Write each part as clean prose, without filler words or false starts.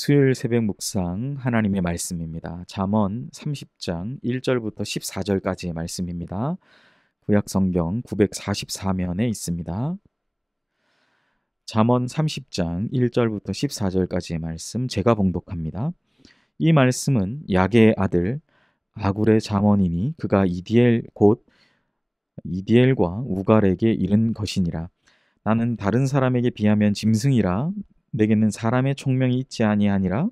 수요일 새벽 묵상 하나님의 말씀입니다. 잠언 30장 1절부터 14절까지의 말씀입니다. 구약 성경 944면에 있습니다. 잠언 30장 1절부터 14절까지의 말씀 제가 봉독합니다. 이 말씀은 야게의 아들 아굴의 잠언이니 그가 이디엘 곧 이디엘과 우갈에게 이른 것이니라. 나는 다른 사람에게 비하면 짐승이라. 내게는 사람의 총명이 있지 아니하니라.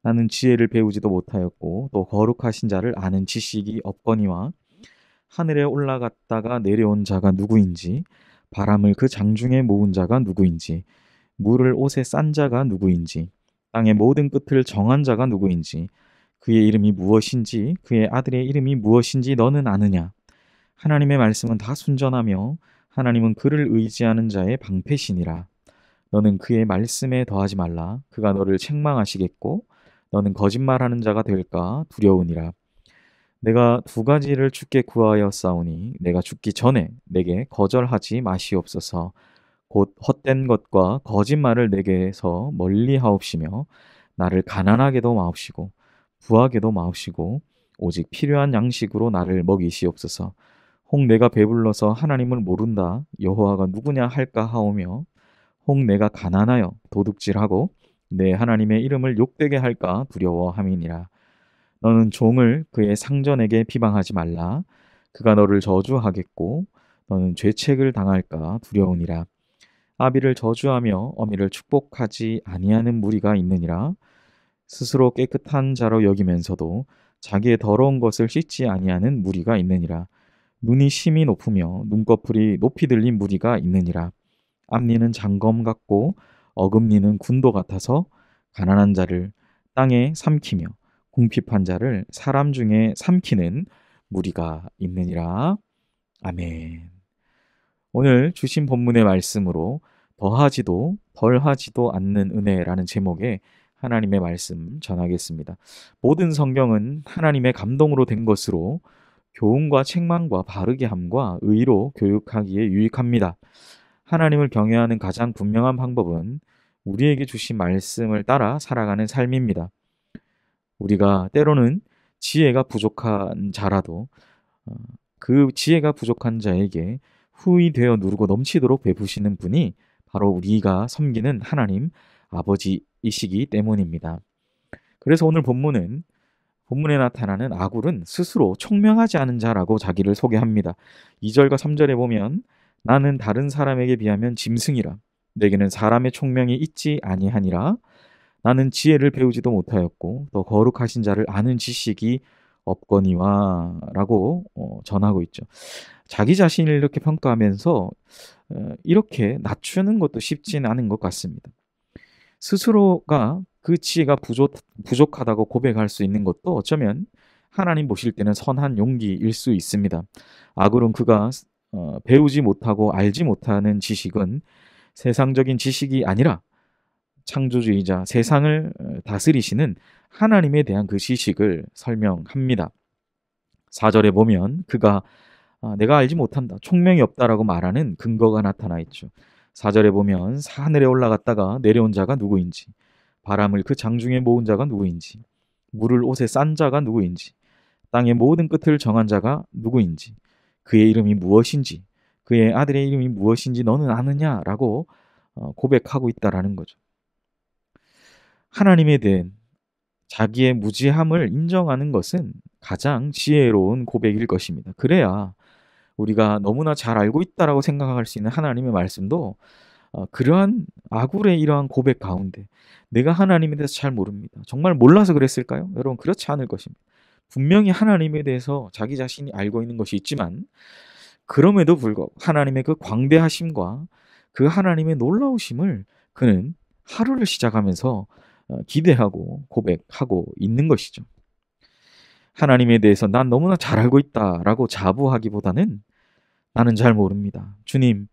나는 지혜를 배우지도 못하였고 또 거룩하신 자를 아는 지식이 없거니와. 하늘에 올라갔다가 내려온 자가 누구인지, 바람을 그 장중에 모은 자가 누구인지, 물을 옷에 싼 자가 누구인지, 땅의 모든 끝을 정한 자가 누구인지, 그의 이름이 무엇인지, 그의 아들의 이름이 무엇인지 너는 아느냐? 하나님의 말씀은 다 순전하며 하나님은 그를 의지하는 자의 방패시니라. 너는 그의 말씀에 더하지 말라. 그가 너를 책망하시겠고 너는 거짓말하는 자가 될까 두려우니라. 내가 두 가지를 주께 구하여 싸우니 내가 죽기 전에 내게 거절하지 마시옵소서. 곧 헛된 것과 거짓말을 내게서 멀리 하옵시며 나를 가난하게도 마옵시고 부하게도 마옵시고 오직 필요한 양식으로 나를 먹이시옵소서. 혹 내가 배불러서 하나님을 모른다 여호와가 누구냐 할까 하오며 혹 내가 가난하여 도둑질하고 내 하나님의 이름을 욕되게 할까 두려워함이니라. 너는 종을 그의 상전에게 비방하지 말라. 그가 너를 저주하겠고 너는 죄책을 당할까 두려우니라. 아비를 저주하며 어미를 축복하지 아니하는 무리가 있느니라. 스스로 깨끗한 자로 여기면서도 자기의 더러운 것을 씻지 아니하는 무리가 있느니라. 눈이 심히 높으며 눈꺼풀이 높이 들린 무리가 있느니라. 앞니는 장검 같고 어금니는 군도 같아서 가난한 자를 땅에 삼키며 궁핍한 자를 사람 중에 삼키는 무리가 있느니라. 아멘. 오늘 주신 본문의 말씀으로 더하지도 덜하지도 않는 은혜라는 제목의 하나님의 말씀 전하겠습니다. 모든 성경은 하나님의 감동으로 된 것으로 교훈과 책망과 바르게 함과 의로 교육하기에 유익합니다. 하나님을 경외하는 가장 분명한 방법은 우리에게 주신 말씀을 따라 살아가는 삶입니다. 우리가 때로는 지혜가 부족한 자라도 그 지혜가 부족한 자에게 후히 되어 누르고 넘치도록 베푸시는 분이 바로 우리가 섬기는 하나님 아버지이시기 때문입니다. 그래서 오늘 본문에 나타나는 아굴은 스스로 총명하지 않은 자라고 자기를 소개합니다. 2절과 3절에 보면 나는 다른 사람에게 비하면 짐승이라. 내게는 사람의 총명이 있지 아니하니라. 나는 지혜를 배우지도 못하였고 또 거룩하신 자를 아는 지식이 없거니와 라고 전하고 있죠. 자기 자신을 이렇게 평가하면서 이렇게 낮추는 것도 쉽진 않은 것 같습니다. 스스로가 그 지혜가 부족하다고 고백할 수 있는 것도 어쩌면 하나님 보실 때는 선한 용기일 수 있습니다. 아굴은 그가 배우지 못하고 알지 못하는 지식은 세상적인 지식이 아니라 창조주이자 세상을 다스리시는 하나님에 대한 그 지식을 설명합니다. 4절에 보면 그가 내가 알지 못한다, 총명이 없다라고 말하는 근거가 나타나 있죠. 4절에 보면 하늘에 올라갔다가 내려온 자가 누구인지, 바람을 그 장중에 모은 자가 누구인지, 물을 옷에 싼 자가 누구인지, 땅의 모든 끝을 정한 자가 누구인지, 그의 이름이 무엇인지, 그의 아들의 이름이 무엇인지 너는 아느냐라고 고백하고 있다라는 거죠. 하나님에 대한 자기의 무지함을 인정하는 것은 가장 지혜로운 고백일 것입니다. 그래야 우리가 너무나 잘 알고 있다라고 생각할 수 있는 하나님의 말씀도 그러한 아굴의 이러한 고백 가운데 내가 하나님에 대해서 잘 모릅니다. 정말 몰라서 그랬을까요? 여러분 그렇지 않을 것입니다. 분명히 하나님에 대해서 자기 자신이 알고 있는 것이 있지만 그럼에도 불구하고 하나님의 그 광대하심과 그 하나님의 놀라우심을 그는 하루를 시작하면서 기대하고 고백하고 있는 것이죠. 하나님에 대해서 난 너무나 잘 알고 있다라고 자부하기보다는 나는 잘 모릅니다. 주님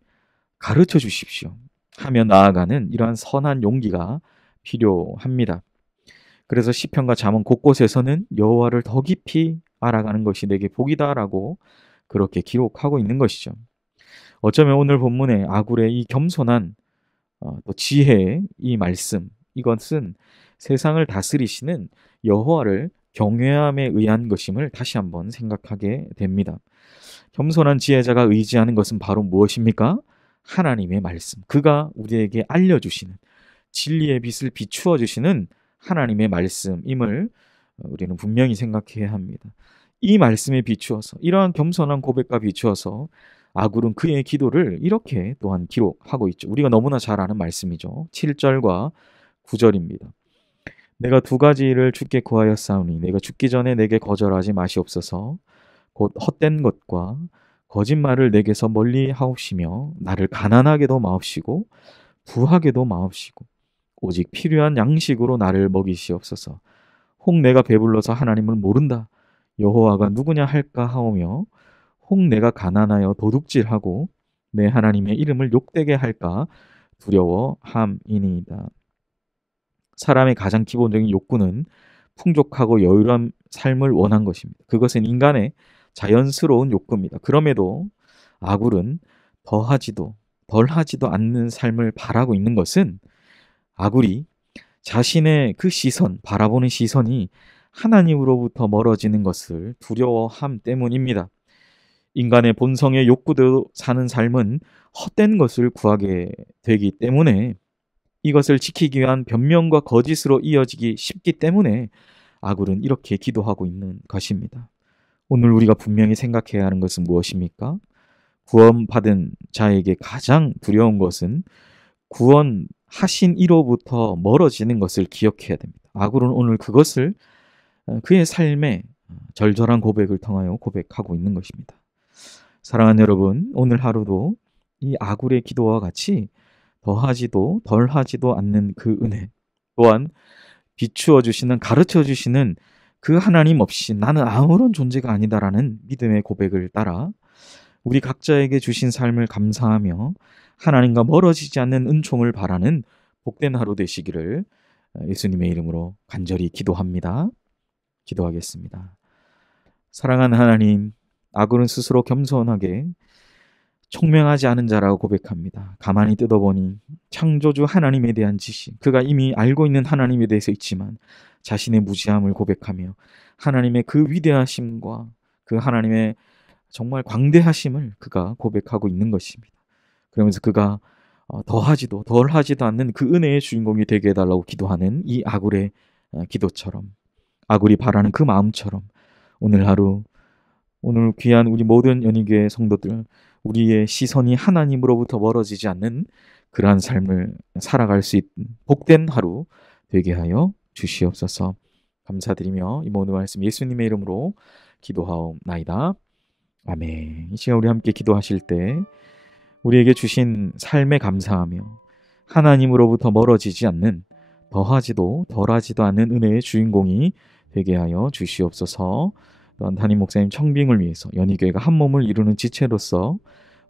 가르쳐 주십시오 하며 나아가는 이러한 선한 용기가 필요합니다. 그래서 시편과 잠언 곳곳에서는 여호와를 더 깊이 알아가는 것이 내게 복이다라고 그렇게 기록하고 있는 것이죠. 어쩌면 오늘 본문의 아굴의 이 겸손한 또 지혜의 이 말씀, 이것은 세상을 다스리시는 여호와를 경외함에 의한 것임을 다시 한번 생각하게 됩니다. 겸손한 지혜자가 의지하는 것은 바로 무엇입니까? 하나님의 말씀. 그가 우리에게 알려주시는 진리의 빛을 비추어 주시는 하나님의 말씀임을 우리는 분명히 생각해야 합니다. 이 말씀에 비추어서 이러한 겸손한 고백과 비추어서 아굴은 그의 기도를 이렇게 또한 기록하고 있죠. 우리가 너무나 잘 아는 말씀이죠. 7절과 9절입니다. 내가 두 가지를 주께 구하였사오니 내가 죽기 전에 내게 거절하지 마시옵소서. 곧 헛된 것과 거짓말을 내게서 멀리 하옵시며 나를 가난하게도 마옵시고 부하게도 마옵시고 오직 필요한 양식으로 나를 먹이시옵소서. 혹 내가 배불러서 하나님을 모른다. 여호와가 누구냐 할까 하오며 혹 내가 가난하여 도둑질하고 내 하나님의 이름을 욕되게 할까 두려워함이니이다. 사람의 가장 기본적인 욕구는 풍족하고 여유로운 삶을 원한 것입니다. 그것은 인간의 자연스러운 욕구입니다. 그럼에도 아굴은 더하지도 덜하지도 않는 삶을 바라고 있는 것은 아굴이 자신의 그 시선, 바라보는 시선이 하나님으로부터 멀어지는 것을 두려워함 때문입니다. 인간의 본성의 욕구대로 사는 삶은 헛된 것을 구하게 되기 때문에 이것을 지키기 위한 변명과 거짓으로 이어지기 쉽기 때문에 아굴은 이렇게 기도하고 있는 것입니다. 오늘 우리가 분명히 생각해야 하는 것은 무엇입니까? 구원받은 자에게 가장 두려운 것은 구원하신 이로부터 멀어지는 것을 기억해야 됩니다. 아굴은 오늘 그것을 그의 삶의 절절한 고백을 통하여 고백하고 있는 것입니다. 사랑하는 여러분, 오늘 하루도 이 아굴의 기도와 같이 더하지도 덜하지도 않는 그 은혜, 또한 비추어 주시는, 가르쳐 주시는 그 하나님 없이 나는 아무런 존재가 아니다라는 믿음의 고백을 따라 우리 각자에게 주신 삶을 감사하며 하나님과 멀어지지 않는 은총을 바라는 복된 하루 되시기를 예수님의 이름으로 간절히 기도합니다. 기도하겠습니다. 사랑하는 하나님, 아굴은 스스로 겸손하게 총명하지 않은 자라고 고백합니다. 가만히 뜯어보니 창조주 하나님에 대한 지식, 그가 이미 알고 있는 하나님에 대해서 있지만 자신의 무지함을 고백하며 하나님의 그 위대하심과 그 하나님의 정말 광대하심을 그가 고백하고 있는 것입니다. 그러면서 그가 더하지도 덜하지도 않는 그 은혜의 주인공이 되게 해달라고 기도하는 이 아굴의 기도처럼, 아굴이 바라는 그 마음처럼 오늘 하루, 오늘 귀한 우리 모든 연희교회 성도들, 우리의 시선이 하나님으로부터 멀어지지 않는 그러한 삶을 살아갈 수 있는 복된 하루 되게 하여 주시옵소서. 감사드리며 이 모든 말씀 예수님의 이름으로 기도하옵나이다. 아멘. 이 시간 우리 함께 기도하실 때 우리에게 주신 삶에 감사하며 하나님으로부터 멀어지지 않는, 더하지도 덜하지도 않는 은혜의 주인공이 되게 하여 주시옵소서. 또한 담임 목사님 청빙을 위해서 연희교회가 한 몸을 이루는 지체로서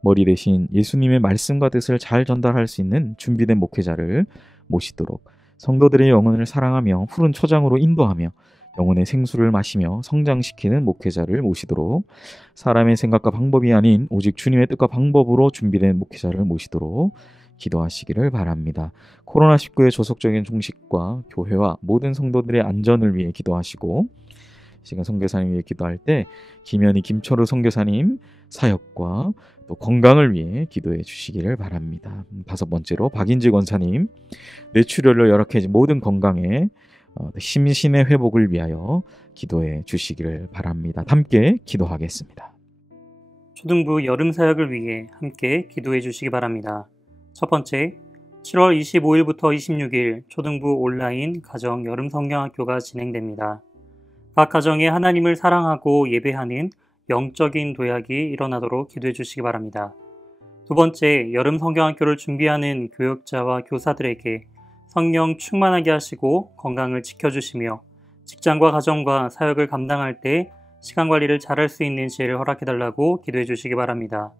머리 대신 예수님의 말씀과 뜻을 잘 전달할 수 있는 준비된 목회자를 모시도록, 성도들의 영혼을 사랑하며 푸른 초장으로 인도하며 영혼의 생수를 마시며 성장시키는 목회자를 모시도록, 사람의 생각과 방법이 아닌 오직 주님의 뜻과 방법으로 준비된 목회자를 모시도록 기도하시기를 바랍니다. 코로나19의 조속적인 종식과 교회와 모든 성도들의 안전을 위해 기도하시고, 시간 선교사님 위해 기도할 때 김현희 김철우 선교사님 사역과 또 건강을 위해 기도해 주시기를 바랍니다. 5번째로 박인지 권사님 뇌출혈로 열악해진 모든 건강에 심신의 회복을 위하여 기도해 주시기를 바랍니다. 함께 기도하겠습니다. 초등부 여름 사역을 위해 함께 기도해 주시기 바랍니다. 첫 번째, 7월 25일부터 26일 초등부 온라인 가정 여름 성경학교가 진행됩니다. 각 가정에 하나님을 사랑하고 예배하는 영적인 도약이 일어나도록 기도해 주시기 바랍니다. 두 번째, 여름 성경학교를 준비하는 교역자와 교사들에게 성령 충만하게 하시고 건강을 지켜주시며 직장과 가정과 사역을 감당할 때 시간 관리를 잘할 수 있는 지혜를 허락해달라고 기도해 주시기 바랍니다.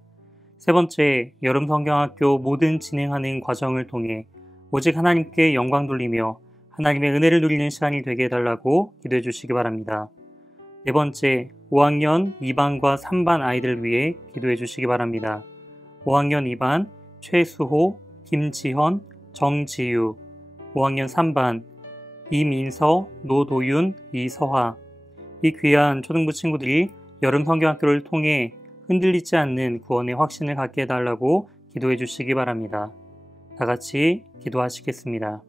세 번째, 여름 성경학교 모든 진행하는 과정을 통해 오직 하나님께 영광 돌리며 하나님의 은혜를 누리는 시간이 되게 해달라고 기도해 주시기 바랍니다. 네 번째, 5학년 2반과 3반 아이들 위해 기도해 주시기 바랍니다. 5학년 2반 최수호, 김지현, 정지유, 5학년 3반 이민서, 노도윤, 이서화. 이 귀한 초등부 친구들이 여름 성경학교를 통해 흔들리지 않는 구원의 확신을 갖게 해달라고 기도해 주시기 바랍니다. 다 같이 기도하시겠습니다.